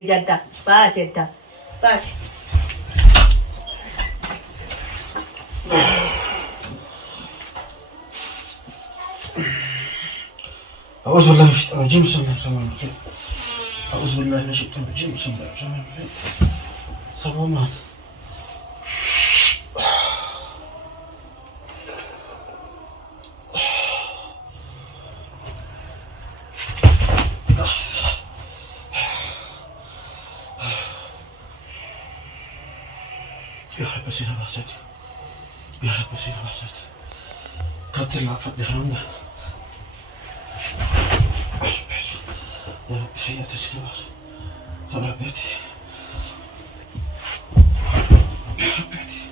Jadda, bas yadda, bas. أعوذ بالله من الشيطان الرجيم بسم الله الرحمن الرحيم أعوذ بالله من الشيطان الرجيم بسم الله الرحمن الرحيم صبوا معنا يا رب سينا بحساتي يا رب سينا بحساتي كتر العفو لخلونا يا رب شيء تسكي بس يا رب بيتي يا رب بيتي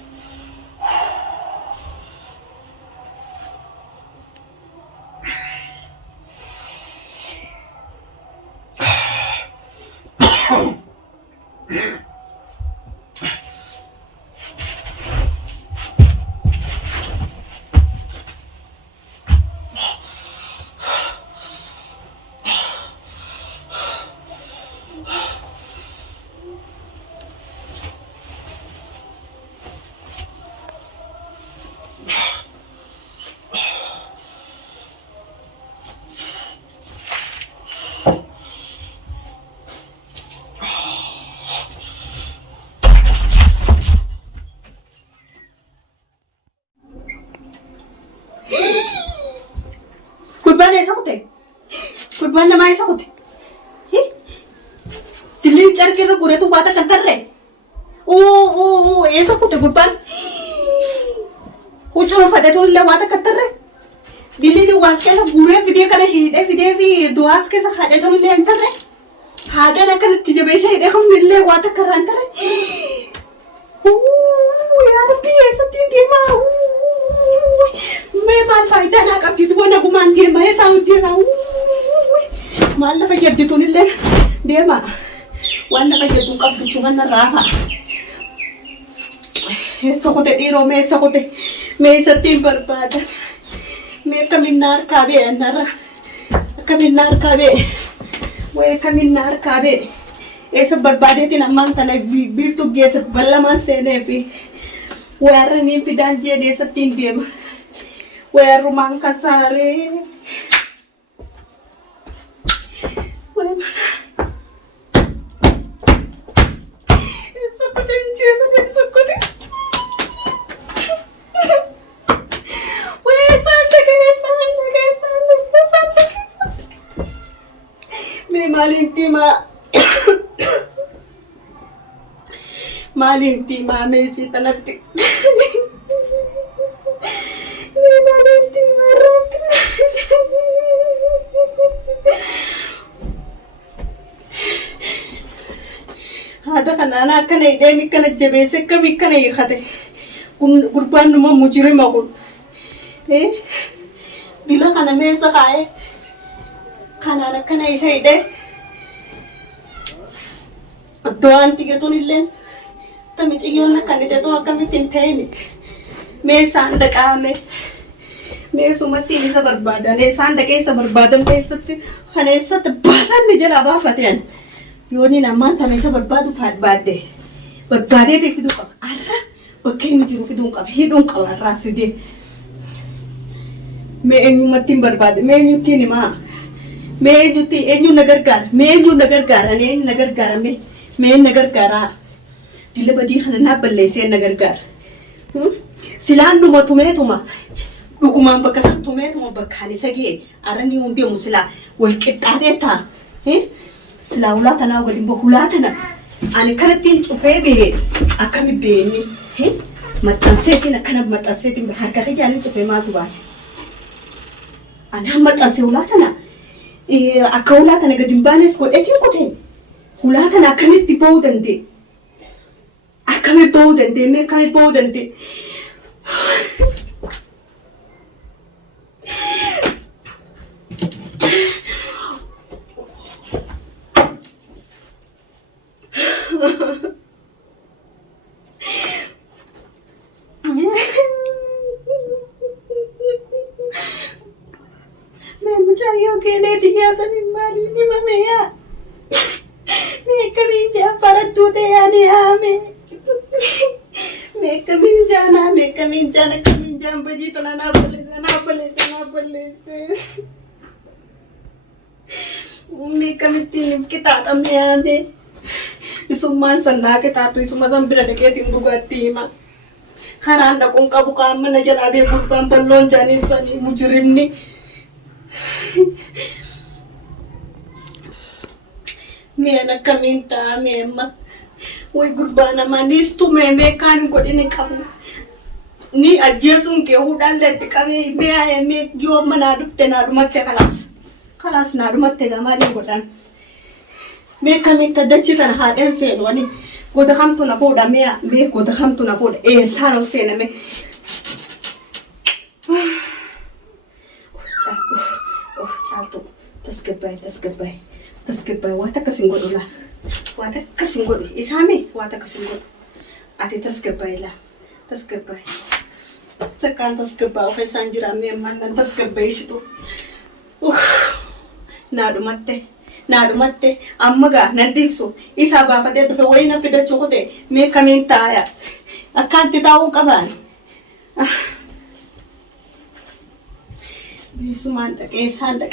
Kurban nama isa kote. Dilin charke ro gure tu bata kantar re. Esa kote kurban. Ucuro fade tu le bata kantar re. Dilin was ke sa gure video kare video vi duas ke sa hade tu le antar re. Hade na kan tije bese ide hum mille bata kar antar re. यार भी ऐसा तीन दिन मैं बाल फायदा ना करती तो ना गुमान दिए मैं ताऊ दिए ना माल ना पैके दितो नहीं ले दे मा वन ना पैके तू कब तू चुमन ना राहा ऐसा होते तीरों में ऐसा होते मैं सत्य बर्बाद मैं कमिन्नार काबे नरा कमिन्नार काबे वो कमिन्नार काबे ऐसा बर्बाद है तीन अम्मां तने बीफ तो गया सब बल्ला मान से ने भी वो यार नी पिदान जे दे सब तीन देव वो यार रुमांग का सारे वो ऐसा कुछ इंचे में ऐसा कुछ वो ऐसा लगे मैं मालिंती माँ Malinti mame si talati. Ni malinti marat. Hada kanana kana ide mi kana jabe se kabi kana ye khate. Kurban numa mujire magul. Dilo kana me sa kae. Kanana kana isa ide. Doan tiga tu nilen. Tapi cikion na kanite to kami tinteni मैं सांड का मैं सुमति नहीं सब बर्बाद है सांड के सब बर्बाद में सत्य हने सत बादन निजर आवा फतेन योनी ना मान था मैं सब बर्बाद फाट बाद दे बर्बादे दे फिदू का अरे बके में जिरु फिदू का ही दू का रासी दे मैं एनु मतिम बर्बाद मैं एनु तीन मां मैं एनु ती एनु नगर gar ने नगर gar में मैं नगर गारा दिले बदी हनना बल्ले से नगर gar silaan duma tumeetuma dhugumaan bakka san tumeetuma bakkaan isa ga'e arranni hundi musila wal qixxaateetta silaa hulaa tanaa waliin bahulaa tana ani kanattiin cufee bee akkami beenni maxxanseetiin akkana maxxanseetiin harka kiyyaanin cufee maaltu baase ani hamma maxxansee hulaa tana akka hulaa tana gadi hin baanes godheetiin kutee hulaa tana akkamitti bahuu dandee akkami bahuu dandee mee akkami bahuu dandee मैं मुझे यो के लिए दिया सनी मारी नहीं मैं मैं कभी tute yani ame. Me kamin jana kamin jam baji to na bolese. Me kamin tin kita tamne ame. Isuman sanna kita tu isuma zambira de ketin dugati ma. Karanda kung kabuka man na dyan abe gurbang balon dyan isa ni mujrim ni. Me anak kaminta, me ma. Uy gurba naman, nisto me kanin ko din ikaw. Ni adjesun ke hudan lete kami, me ay me giwa manadupte na dumatte kalas. Kalas na dumatte gamari godan. Me kaminta dachitan haden sen wani. Goda ham tu na foda me goda ham tu na foda sano sene me tu tas goodbye wata kasingodo la wata kasingodo isame wata kasingodo ati tas goodbye sekarang tas goodbye okay sanjira me man tas goodbye situ na dumatte ammaga nandisu isa ba fade do wayna fide chokote me kaminta ya akanti tawo kaban bisu manda ke sanda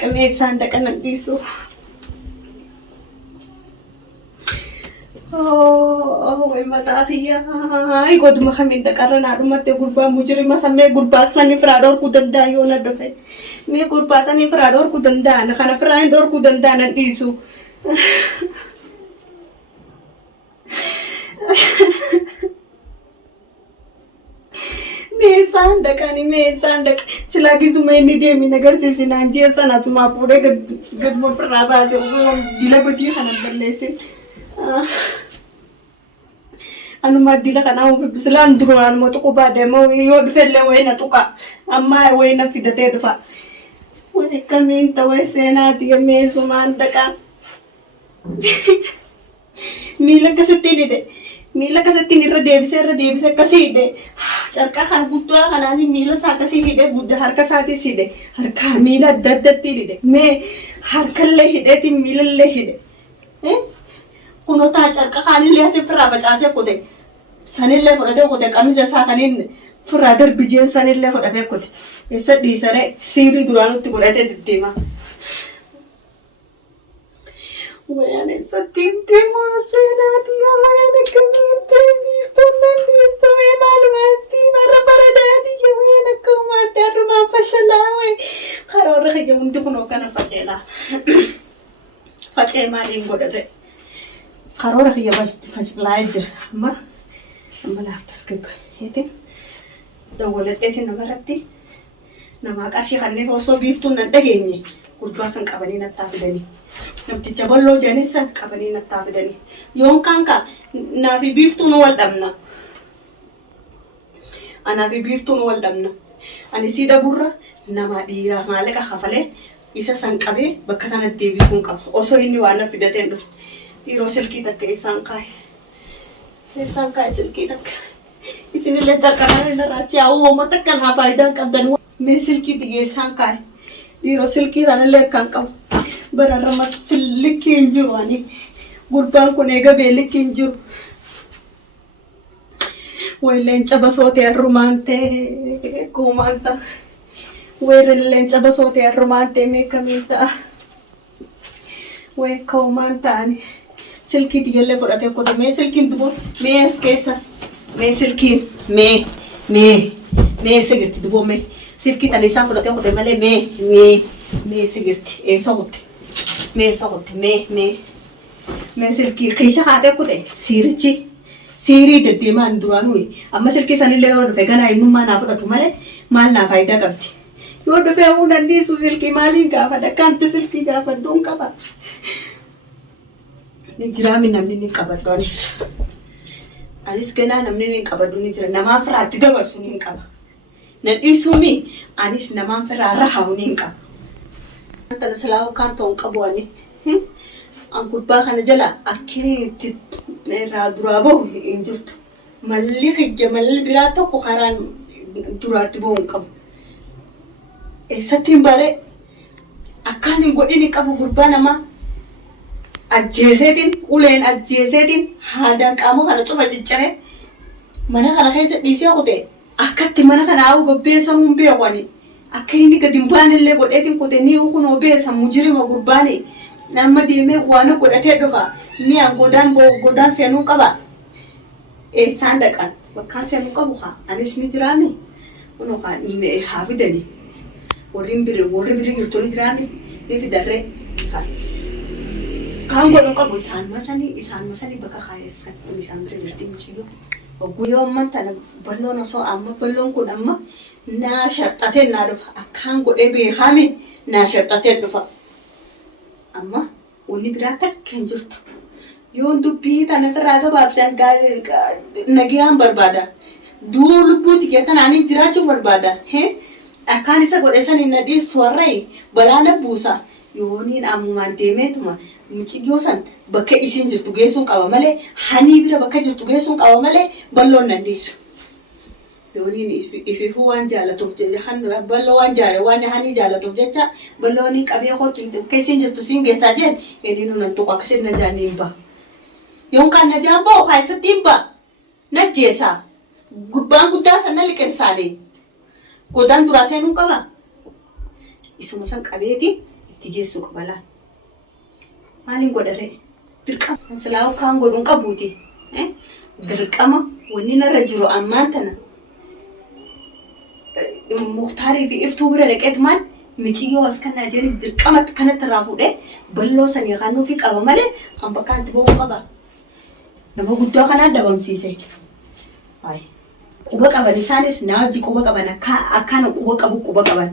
ka nandisu way mata khiya ay god ma kaminta karana dumatte gurba mujrima samme gurba sani frador kudanda yona dofe me gurba sani frador kudanda na kana frador kudanda nandisu me sanda selagi cuma ini dia mi nagar sisi nanti sana cuma pure ged mo fraba se dila beti hanan berlesin anu madila kana o bislan duran mo to ko bade mo yod felle wayna tuka amma wayna fidate dufa wani kamin tawai sena tiya me suman daka mila kasatini redebise kaside charka khan gutwa kanani mila sa kaside buddha har kasati side har ka mila daddati de me har kalle hide ti mila le hide kuno ta charka khani le se fra bacha se ko de sanille fodate ko de kamise sa kanin fra dar bijen sanille fodate ko de esa di sare siri duranu ti kurate dittima wayane sakinke mo sena dia wayane kaminte ni tonandi stame malwati marabara dadi wayane kumate ruma fashala way kharor khage mundu kuno kana fachela fache malin godare kharor khage bas fashlaidir amma la taskib yete dawladete namarati nama kashi khanne oso biftu nan dagenye gurbasan qabani na tafidani namticha ballo janisa qabani na tafidani yon kanka na fi biftu no waldamna ana fi biftu no waldamna ani sida burra nama dira malaka khafale isa san qabe bakka sana debisun qab oso inni wana fidaten duf iro silki takke isan kai silki tak isini lejar kana na racha o matakkan ha faida qabdan me silki tige sankai iro silki dana le kankam bararama silki injuru ani gurban ko nega be likki injuru way lencha basote romante kumanta way lencha basote romante me kaminta way kumanta ani silki tige le forate ko me silki dubo me skesa me silki me sigirti dubo me silki tani sa ko te male me sigirti sogote me silki khisha hate ko de siri de deman duranu amma silki sani le od vegana inuma na fodatu male mal na faida kabti yo de fe un andi su silki mali ga fada kante silki ga fadun ka ba ni jirami namni ni kabadonis anis kena namni ni kabaduni jira nama frati da warsunin kaba nan isumi anis nama frara haunin ka anta salaw kan ton kabwani an gurba kana jala akiti ra durabo injurtu malli khige malli birata ko kharan durati bo kam satin bare akani godini kabu gurba nama ajjeeseetiin uleen ajjeeseetiin haadaan qaama kana cufa ciccire mana kana keessa dhiisee kute akkatti mana kana haa'u gabbeessa hin beekani akka inni gadi hin baanellee godheetiin kute ni kunoo beessa mujirima gurbaani nama deemee waan godhatee dhufa mi'a godaan seenuu qaba eessaan dhaqan bakkaan seenuu qabu haa anis ni jiraame kunoo haa fidani warri birii jirtu ni jiraame ni fidarree kaan godhuu qabu isaan masanii bakka kaayeessan kun isaan bira jirti muciyyoo ogguyoo amman tana balloon osoo amma balloon kun amma naa sharxatee naa dhufa akkaan godhee beekame naa sharxatee dhufa amma wanni biraa takka hin jirtu yoon dubbii tana ofirraa gabaabsan nagayaan barbaada duu lubbuuti keettanaanii jiraachuuf barbaada akkaan isa godhe sanii nadhiis warree balaana buusa yooniin ammumaan deemeetuma muciyyoo san bakka isiin jirtu geessuun qaba malee hanii bira bakka jirtu geessuun qaba malee balloon dandeessu yooniin ififuu waan jaalatuuf balloo waan hanii jaalatuuf jecha balloonii qabee kootu bakka isiin jirtu siin geessaa jeen inni nunan tuqu akkasiin na jaanii hin ba'a yoon kan na jaan ba'u kaayisatti hin ba'a na jeesaa gubbaan guddaa san na liqinsaanii godaan duraa seenuu qaba isuma san qabeeti itti geessu qabalaa maalin godhare dirqama silaa kaan godhuun qabuuti dirqama wanni narra jiru ammaan tana muhtaarii fi iftuu bira dhaqeet maal muciyyoo as kanaa jedhanii dirqama kanatti irraa fuudhee balloo sanii kannuu fi qaba malee an bakka itti ba'uu qaba nama guddaa kanaan dabamsiise quba qaban isaanis na wajji quba qaban akkaan quba qaban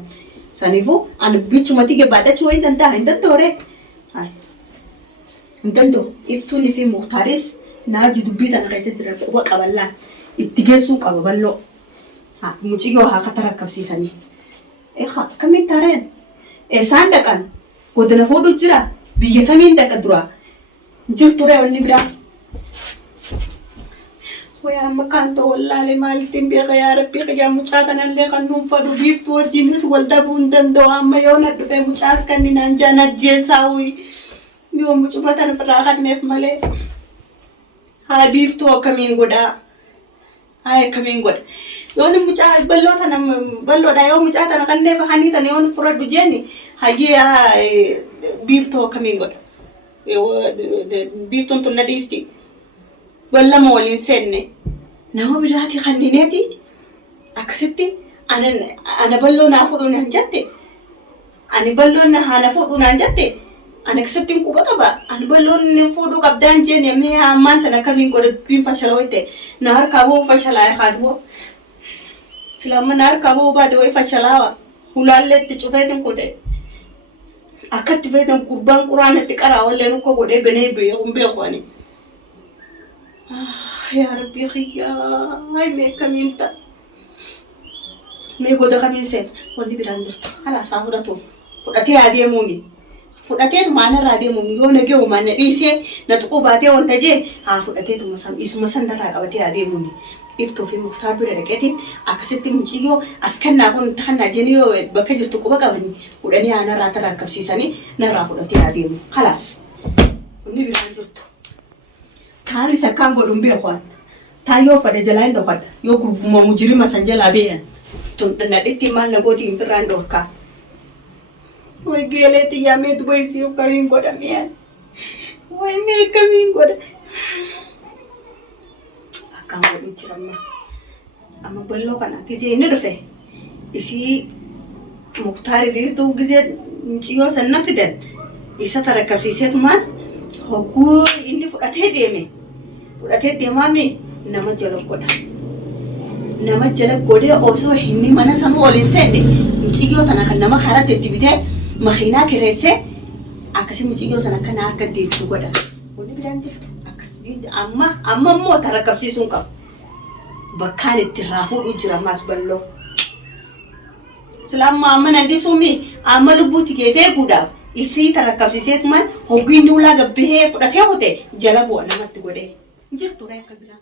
saniifuu an bichumatti gabaadhachuu wayin hin danda'ore hin danda'u iftuun fi muhtaaris na wajji dubbii tana keessa jira quba qaballaan itti geessuu qaba balloo muciyyoo haa kata rakkabsiisanii akkamiin taareen eessaan dhaqan godina fuudhu jira biyya tamiin dhaqa dura jirture wanni biraa ويا مكان تو والله لي مالتين بيغا يا ربي قيا مچاتنا اللي قنوم فدو بيفتو وجينس ولدبون دندو اما يونا دفه مچاس كني نانجانا جيساوي يوم مچبتن فراغت نف مالي هاي بيفتو كمين غدا هاي كمين غد يون مچا بلو تنم بلو دا يوم مچاتنا كني فحني تن يون فرد بجيني هاي بيفتو كمين غد بيفتو تنديستي ولا مولين سنة نهو براتي خلينيتي أكسبتي أنا بلو نافورو نهجتي أنا بلو نافورو نهجتي أنا أكسبتي كوبا كبا أنا بلو نافورو كبدان جيني ميها مانتنا كمين قرد بين فشلويته نهار كابو فشلاي خادو فلما نهار كابو بادوي فشلاوا هلالة تشوفيتم كده أكتبيتم قربان قرآن تكرا ولا نكو كده بني بيخواني يا ربي خيا هاي ميكا مينتا ميكو دا كمين سين ودي برانجرت على سافرتو فداتي ادي موني فداتي تو مانا رادي موني يو نگه و مانا ديسه نتقو باتي وانتا جي ها فداتي تو مسام اسم مسان درا قباتي ادي موني افتو في مختار بره دكتين اكسيتي مچيو اسكن نكون تخنا جنيو بكجرتو قبا قبني ودني انا راترا كبسيساني نرا فداتي ادي موني خلاص ودي برانجرت كان لسه كان قدوم بيخوان تايو فدا جلاين دخل يو ما مجرم سنجلا بين تون نديتي مال نغوتي انفران دوكا وي گيلتي يا ميت بويسيو كارين غودا ميان وي مي كامين غودا اكام غدو تشرما اما بلو كانا كيجي ندفه اسي مختار فيتو گزي نچيو سنفدن isa tarakabsiiseet maal hogguu inni fudhatee deemame nama jala godhe osoo inni mana sanuu ol hin seenne muciyyoo tana kan nama haratti itti bitee makiinaa kireessee akkasii muciyyoo sana kana akka deemtu godha wanni biraan jirtu akkasii amma immoo tarakabsiisuun qabu bakkaan itti raafuudhu jira maas balloo silaamma amma nandisuumi amma lubbuutti geefee guudhaaf isii tarakabsiiseet man hogguu inni ulaa gabbihee fudhatee hote jala bu'a namatti godhee jirtu akka biraa